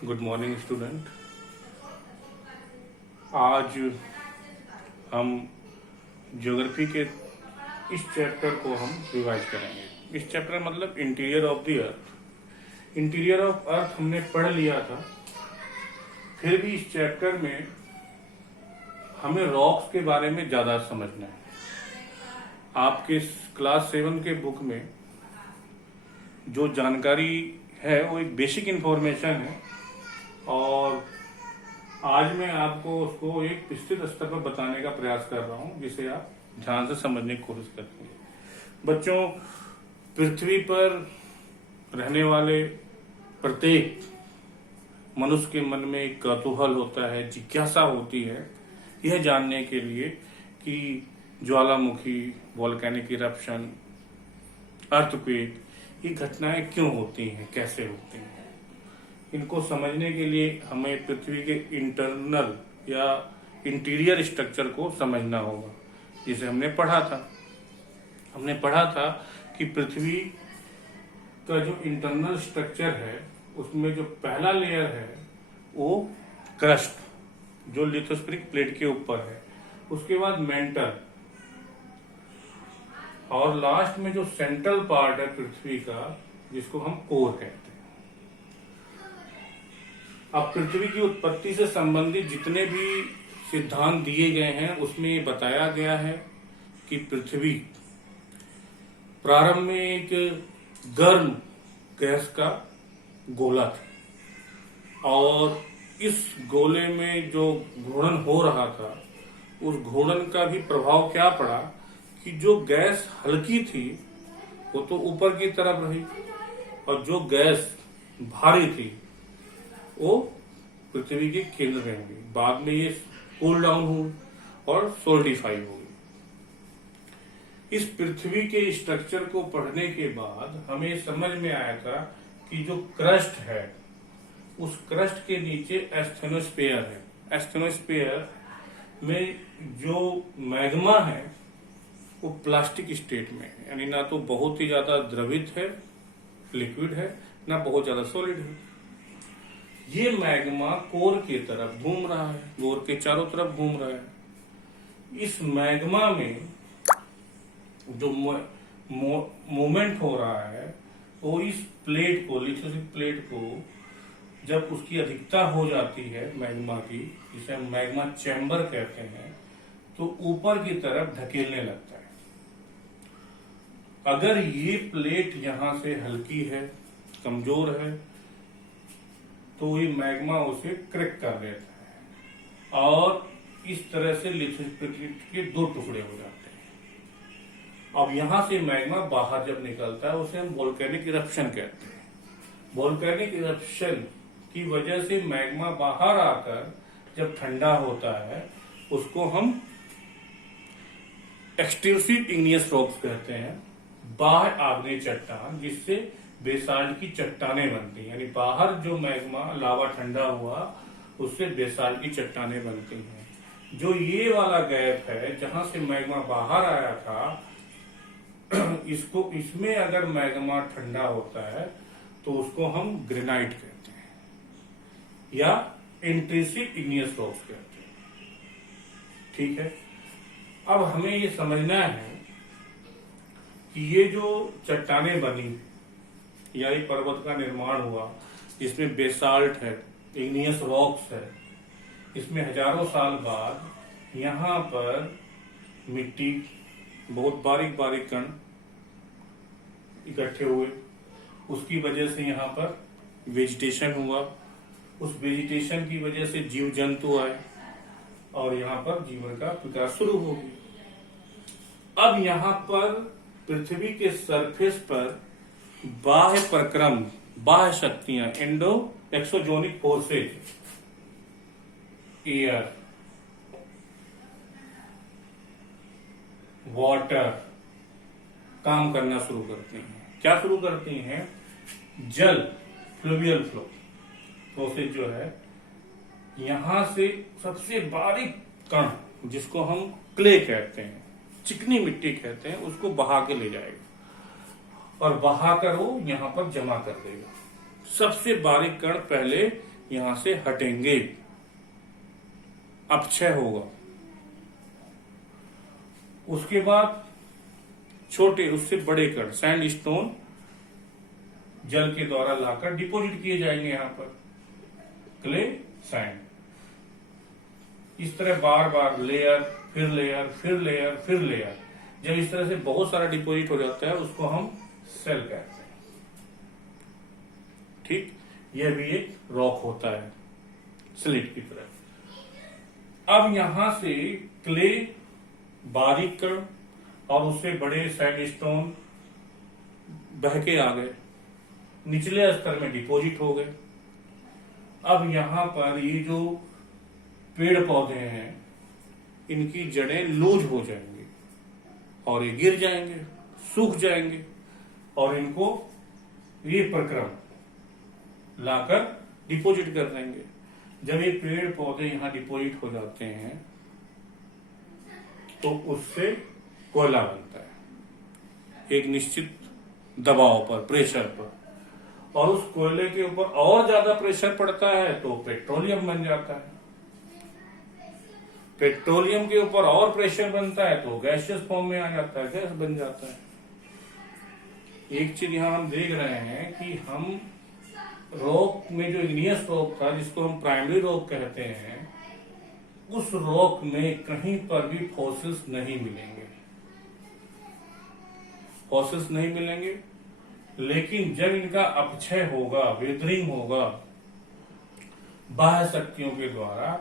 Good morning student. आज हम geography के इस चैप्टर को हम रिवाइज करेंगे। इस चैप्टर मतलब interior of the earth. Interior of earth हमने पढ़ लिया था, फिर भी इस चैप्टर में हमें रॉक्स के बारे में ज़्यादा समझना है। आपके क्लास 7 के बुक में जो जानकारी है वो एक बेसिक इन्फॉर्मेशन है और आज मैं आपको उसको एक विस्तृत स्तर पर बताने का प्रयास कर रहा हूं, जिसे आप ध्यान से समझने की कोशिश करते हैं। बच्चों, पृथ्वी पर रहने वाले प्रत्येक मनुष्य के मन में एक कौतूहल होता है, जिज्ञासा होती है यह जानने के लिए कि ज्वालामुखी, वोल्केनिक इरप्शन, अर्थक्वेक, ये घटनाएं क्यों होती हैं, कैसे होती हैं। इनको समझने के लिए हमें पृथ्वी के इंटरनल या इंटीरियर स्ट्रक्चर को समझना होगा, जिसे हमने पढ़ा था। हमने पढ़ा था कि पृथ्वी का जो इंटरनल स्ट्रक्चर है उसमें जो पहला लेयर है वो क्रस्ट, जो लिथोस्फेरिक प्लेट के ऊपर है, उसके बाद मेंटल, और लास्ट में जो सेंट्रल पार्ट है पृथ्वी का, जिसको हम कोर कहते हैं। अब पृथ्वी की उत्पत्ति से संबंधित जितने भी सिद्धांत दिए गए हैं उसमें ये बताया गया है कि पृथ्वी प्रारंभ में एक गर्म गैस का गोला था और इस गोले में जो घूर्णन हो रहा था उस घूर्णन का भी प्रभाव क्या पड़ा कि जो गैस हल्की थी वो तो ऊपर की तरफ रही और जो गैस भारी थी वो पृथ्वी के केंद्र में होगी। बाद में ये कूल डाउन हुई और सोल्डिफाई हो गई। इस पृथ्वी के स्ट्रक्चर को पढ़ने के बाद हमें समझ में आया था कि जो क्रस्ट है उस क्रस्ट के नीचे एस्थेनोस्फीयर है। एस्थेनोस्फीयर में जो मैग्मा है वो प्लास्टिक स्टेट में है, यानी ना तो बहुत ही ज्यादा द्रवित है, लिक्विड है, ना बहुत ज्यादा सॉलिड है। ये मैग्मा कोर की तरफ घूम रहा है, कोर के चारों तरफ घूम रहा है। इस मैग्मा में जो मूवमेंट हो रहा है वो इस प्लेट को, लिथोस्फेरिक प्लेट को, जब उसकी अधिकता हो जाती है मैग्मा की, जिसे हम मैग्मा चैम्बर कहते हैं, तो ऊपर की तरफ धकेलने लगता है। अगर ये प्लेट यहां से हल्की है, कमजोर है, तो ये मैग्मा उसे क्रैक कर देता है और इस तरह से लिथोस्फेरिक प्लेट के दो टुकड़े हो जाते हैं। अब यहां से मैग्मा बाहर जब निकलता है उसे हम वोल्केनिक इरप्शन कहते हैं। वोल्केनिक इरप्शन की वजह से मैग्मा बाहर आकर जब ठंडा होता है उसको हम एक्सट्रूसिव इग्नियस रॉक्स कहते हैं, बाह्य आग्नेय चट्टान, जिससे बेसाल्ट की चट्टानें बनती हैं। यानी बाहर जो मैग्मा लावा ठंडा हुआ उससे बेसाल्ट की चट्टानें बनती हैं। जो ये वाला गैप है जहां से मैग्मा बाहर आया था, इसमें अगर मैग्मा ठंडा होता है तो उसको हम ग्रेनाइट कहते हैं या इंट्रिंसिक इग्नियस रॉक्स कहते हैं। ठीक है, अब हमें ये समझना है कि ये जो चट्टानें बनी या ये पर्वत का निर्माण हुआ, जिसमें बेसाल्ट है, इग्नियस रॉक्स है, इसमें हजारों साल बाद यहाँ पर मिट्टी, बहुत बारीक बारीक कण इकट्ठे हुए, उसकी वजह से यहाँ पर वेजिटेशन हुआ, उस वेजिटेशन की वजह से जीव जंतु आए और यहाँ पर जीवन का विकास शुरू हो गया। अब यहाँ पर पृथ्वी के सरफेस पर बाह्य प्रक्रम, बाह्य शक्तियां, इंडो एक्सोजोनिक फोर्सेज, एयर, वाटर काम करना शुरू करती हैं। क्या शुरू करती हैं? जल, फ्लूवियल फ्लो प्रोसेस जो है, यहां से सबसे बारीक कण, जिसको हम क्ले कहते हैं, चिकनी मिट्टी कहते हैं, उसको बहा के ले जाएगा और बहाकर वो यहां पर जमा कर देगा। सबसे बारीक कण पहले यहां से हटेंगे, अपक्षय होगा। उसके बाद छोटे उससे बड़े कण सैंडस्टोन जल के द्वारा लाकर डिपॉजिट किए जाएंगे यहां पर, क्ले सैंड। इस तरह बार बार लेयर फिर लेयर फिर लेयर फिर लेयर, जब इस तरह से बहुत सारा डिपॉजिट हो जाता है उसको हम सेल कहते हैं। ठीक, यह भी एक रॉक होता है स्लिट की तरह। अब यहां से क्ले बारीक कण और उससे बड़े सैंडस्टोन बह के आ गए, निचले स्तर में डिपॉजिट हो गए। अब यहां पर ये जो पेड़ पौधे हैं इनकी जड़ें लूज हो जाएंगी और ये गिर जाएंगे, सूख जाएंगे, और इनको ये प्रक्रम लाकर डिपॉजिट कर देंगे। जब ये पेड़ पौधे यहां डिपॉजिट हो जाते हैं तो उससे कोयला बनता है एक निश्चित दबाव पर, प्रेशर पर, और उस कोयले के ऊपर और ज्यादा प्रेशर पड़ता है तो पेट्रोलियम बन जाता है। पेट्रोलियम के ऊपर और प्रेशर बनता है तो गैसियस फॉर्म में आ जाता है, गैस बन जाता है। एक चीज यहां हम देख रहे हैं कि हम रॉक में जो इग्नियस रॉक था जिसको हम प्राइमरी रॉक कहते हैं, उस रॉक में कहीं पर भी फॉसिल्स नहीं मिलेंगे, फॉसिल्स नहीं मिलेंगे। लेकिन जब इनका अपक्षय होगा, वेदरिंग होगा बाह्य शक्तियों के द्वारा,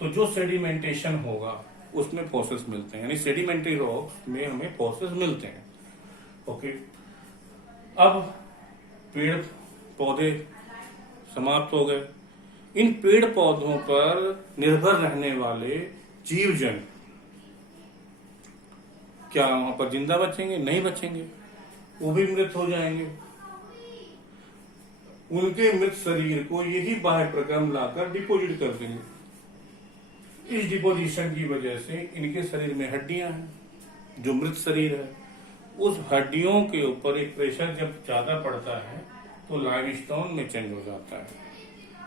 तो जो सेडिमेंटेशन होगा उसमें फॉसिल्स मिलते हैं, यानी सेडिमेंट्री रॉक्स में हमें फॉसिल्स मिलते हैं। ओके, अब पेड़ पौधे समाप्त हो गए। इन पेड़ पौधों पर निर्भर रहने वाले जीव जंतु क्या वहां पर जिंदा बचेंगे? नहीं बचेंगे, वो भी मृत हो जाएंगे। उनके मृत शरीर को यही बाह्य प्रक्रम लाकर डिपॉजिट कर देंगे। इस डिपोजिशन की वजह से इनके शरीर में हड्डियां हैं, जो मृत शरीर है, उस हड्डियों के ऊपर एक प्रेशर जब ज्यादा पड़ता है तो लाइमस्टोन में चेंज हो जाता है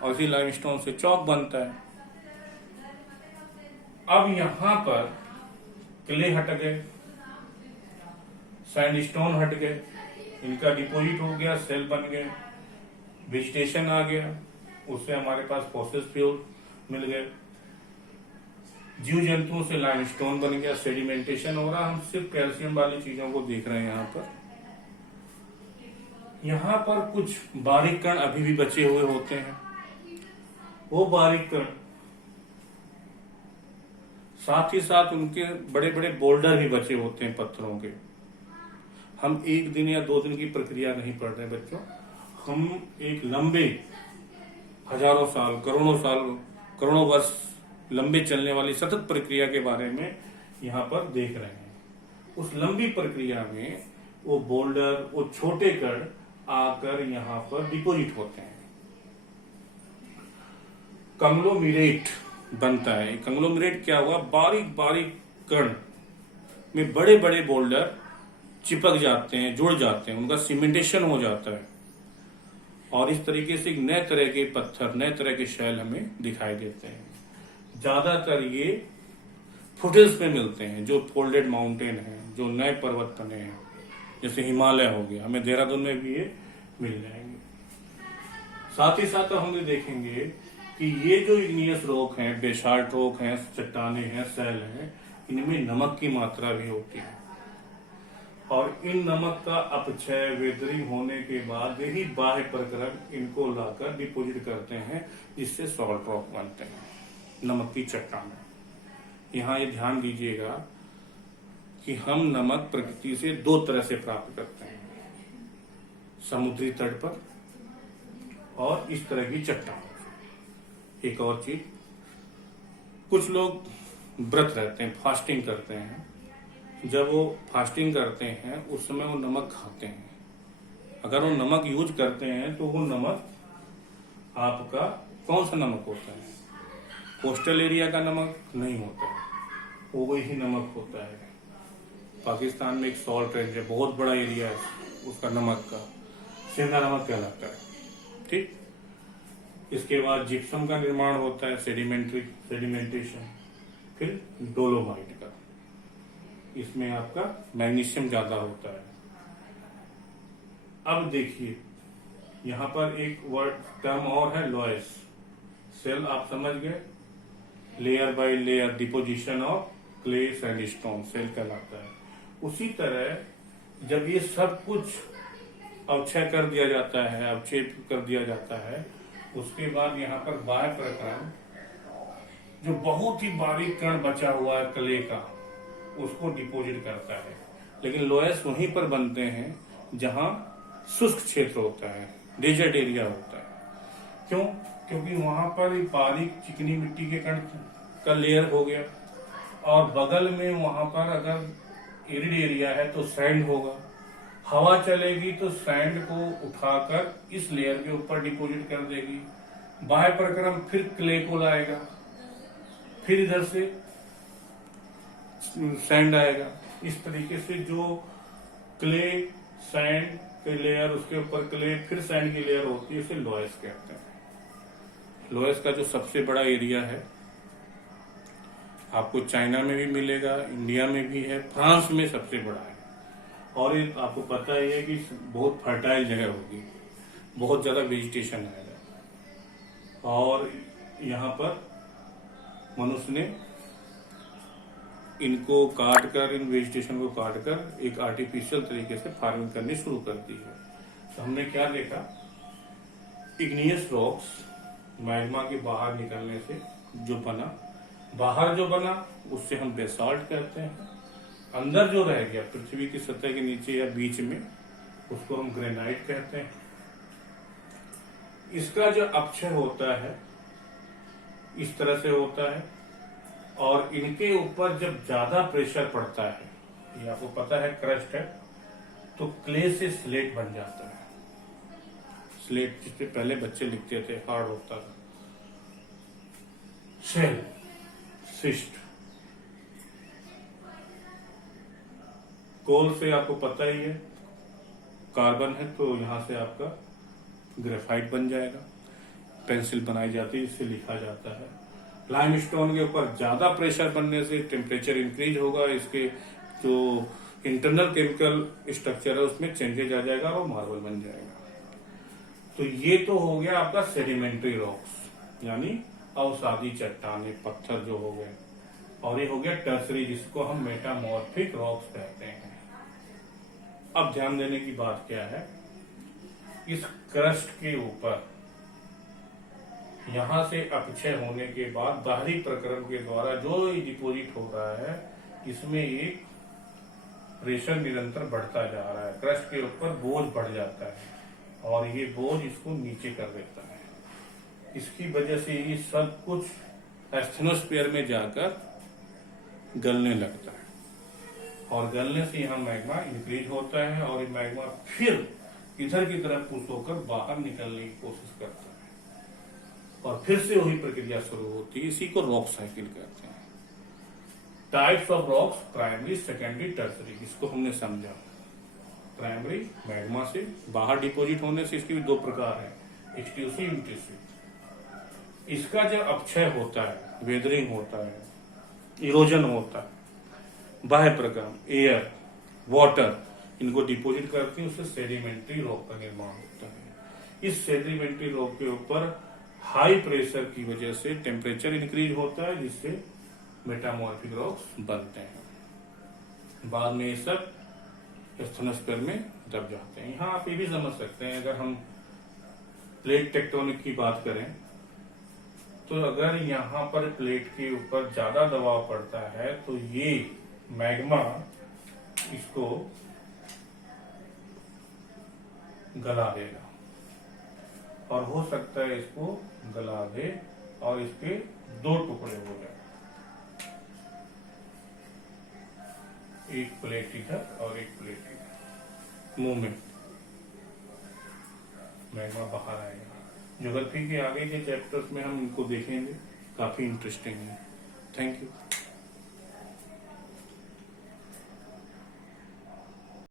और इसी लाइमस्टोन से चौक बनता है। अब यहां पर क्ले हट गए, सैंडस्टोन हट गए, इनका डिपोजिट हो गया, सेल बन गए, वेजिटेशन आ गया, उससे हमारे पास फॉसिल्स फ्यूल मिल गए। जीव जंतुओं से लाइमस्टोन बन गया, सेडिमेंटेशन हो रहा। हम सिर्फ कैल्शियम वाली चीजों को देख रहे हैं। यहाँ पर कुछ बारीक कण अभी भी बचे हुए होते हैं। वो बारीक कण साथ ही साथ उनके बड़े बड़े बोल्डर भी बचे होते हैं पत्थरों के। हम एक दिन या 2 दिन की प्रक्रिया नहीं पढ़ रहे बच्चों, हम एक लंबे हजारों साल, करोड़ों वर्ष लंबे चलने वाली सतत प्रक्रिया के बारे में यहाँ पर देख रहे हैं। उस लंबी प्रक्रिया में वो बोल्डर, वो छोटे कण आकर यहाँ पर डिपोजिट होते हैं, कंग्लोमेरेट बनता है। कंग्लोमेरेट क्या हुआ? बारीक बारीक कण में बड़े बड़े बोल्डर चिपक जाते हैं, जुड़ जाते हैं, उनका सीमेंटेशन हो जाता है और इस तरीके से एक नए तरह के पत्थर, नए तरह के शैल हमें दिखाई देते हैं। ज्यादातर ये फुटेज पे मिलते हैं, जो फोल्डेड माउंटेन है, जो नए पर्वत बने हैं, जैसे हिमालय हो गया, हमें देहरादून में भी ये मिल जाएंगे। साथ ही साथ हम ये देखेंगे कि ये जो इग्नियस रॉक हैं, बेसाल्ट रॉक हैं, चट्टाने हैं, सैल हैं, इनमें नमक की मात्रा भी होती है और इन नमक का अपक्षय, वेदरिंग होने के बाद यही बाह्य प्रक्रम इनको लाकर डिपोजिट करते हैं, जिससे सॉल्ट रॉक बनते हैं, नमक की चट्टान। यहाँ ये ध्यान दीजिएगा कि हम नमक प्रकृति से 2 तरह से प्राप्त करते हैं, समुद्री तट पर और इस तरह की चट्टान। एक और चीज, कुछ लोग व्रत रहते हैं, फास्टिंग करते हैं। जब वो फास्टिंग करते हैं उस समय वो नमक खाते हैं। अगर वो नमक यूज करते हैं तो वो नमक आपका कौन सा नमक होता है? कोस्टल एरिया का नमक नहीं होता है, वो वही नमक होता है। पाकिस्तान में एक सॉल्ट रेंज है, बहुत बड़ा एरिया है उसका नमक का, सेंधा नमक कहलाता है। ठीक, इसके बाद जिप्सम का निर्माण होता है, सेडिमेंटेशन, फिर डोलोमाइट का, इसमें आपका मैग्नीशियम ज्यादा होता है। अब देखिए यहाँ पर एक वर्ड टर्म और है, लॉयस सेल, आप समझ गए, layer by layer deposition of clay sandstone shale कहलाता है। उसी तरह जब ये सब कुछ अवक्षय कर दिया जाता है, अवक्षेप कर दिया जाता है, उसके बाद यहाँ पर बाह्य प्रकरण जो बहुत ही बारीक कण बचा हुआ है क्ले का, उसको डिपोजिट करता है। लेकिन लोयस वहीं पर बनते हैं जहां शुष्क क्षेत्र होता है, डेजर्ट एरिया होता है। क्यों? क्योंकि वहां पर बारीक चिकनी मिट्टी के कण का लेयर हो गया, और बगल में वहां पर अगर एरिड एरिया है तो सैंड होगा, हवा चलेगी तो सैंड को उठाकर इस लेयर के ऊपर डिपोजिट कर देगी, बाह्य प्रक्रम फिर क्ले को लाएगा, फिर इधर से सैंड आएगा। इस तरीके से जो क्ले सैंड के लेयर, उसके ऊपर क्ले, फिर सैंड की लेयर होती है, उसे लोयस कहते हैं। लोयस का जो सबसे बड़ा एरिया है आपको चाइना में भी मिलेगा, इंडिया में भी है, फ्रांस में सबसे बड़ा है। और ये आपको पता ही है कि बहुत फर्टाइल जगह होगी, बहुत ज्यादा वेजिटेशन आएगा, और यहाँ पर मनुष्य ने इनको काट कर, इन वेजिटेशन को काट कर एक आर्टिफिशियल तरीके से फार्मिंग करनी शुरू कर दी है। तो हमने क्या देखा, इग्नियस रॉक्स मैग्मा के बाहर निकलने से जो बना, बाहर जो बना उससे हम बेसाल्ट कहते हैं, अंदर जो रह गया पृथ्वी की सतह के नीचे या बीच में, उसको हम ग्रेनाइट कहते हैं। इसका जो अपक्षय होता है इस तरह से होता है, और इनके ऊपर जब ज्यादा प्रेशर पड़ता है, ये आपको पता है क्रस्ट है, तो क्ले से स्लेट बन जाता है। स्लेट जिसपे पहले बच्चे लिखते थे, हार्ड होता था। शेल, सिस्ट, कोल से आपको पता ही है, कार्बन है तो यहां से आपका ग्रेफाइट बन जाएगा, पेंसिल बनाई जाती है, इससे लिखा जाता है। लाइमस्टोन के ऊपर ज्यादा प्रेशर बनने से टेम्परेचर इंक्रीज होगा, इसके जो इंटरनल केमिकल स्ट्रक्चर है उसमें चेंजेज आ जाएगा और मार्बल बन जाएगा। तो ये तो हो गया आपका सेडिमेंट्री रॉक्स, यानी अवसादी चट्टाने, पत्थर जो हो गए, और ये हो गया टर्सरी, जिसको हम मेटामॉर्फिक रॉक्स कहते हैं। अब ध्यान देने की बात क्या है, इस क्रस्ट के ऊपर यहां से अपक्षय होने के बाद बाहरी प्रक्रम के द्वारा जो डिपोजिट हो रहा है, इसमें एक प्रेशर निरंतर बढ़ता जा रहा है, क्रस्ट के ऊपर बोझ बढ़ जाता है, और ये बोझ इसको नीचे कर देता है। इसकी वजह से ये सब कुछ एस्थेनोस्फीयर में जाकर गलने लगता है, और गलने से यहाँ मैग्मा इंक्रीज होता है, और ये मैग्मा फिर इधर की तरफ पुश होकर बाहर निकलने की कोशिश करता है, और फिर से वही प्रक्रिया शुरू होती है। इसी को रॉक साइकिल कहते हैं। Types of rocks, primary, secondary, tertiary, इसको हमने समझा। प्राइमरी मैग्मा से बाहर डिपोजिट होने से इसके भी दो प्रकार है, एक्सट्रूसिव, इंट्रूसिव। इसका जब अपक्षय होता है, वेदरिंग होता है, इरोजन होता है, बाह्य प्रक्रम, एयर, वाटर इनको डिपोजिट करती है, उससे सेडिमेंट्री रॉक का निर्माण होता है। इस सेडिमेंट्री रॉक के ऊपर हाई प्रेशर की वजह से टेम्परेचर इंक्रीज होता है, जिससे मेटामॉर्फिक रॉक्स बनते हैं। बाद में ये सब एस्थेनोस्फीयर में दब जाते हैं। यहाँ आप ये भी समझ सकते हैं, अगर हम प्लेट टेक्टोनिक की बात करें तो अगर यहाँ पर प्लेट के ऊपर ज्यादा दबाव पड़ता है तो ये मैग्मा इसको गला देगा, और हो सकता है इसको गला दे और इसके दो टुकड़े हो जाए, एक प्लेट इधर और एक प्लेट इधर, मूवमेंट, मैग्मा बाहर आएगा। ज्योग्राफी के आगे के चैप्टर्स में हम इनको देखेंगे, काफी इंटरेस्टिंग है। Thank you.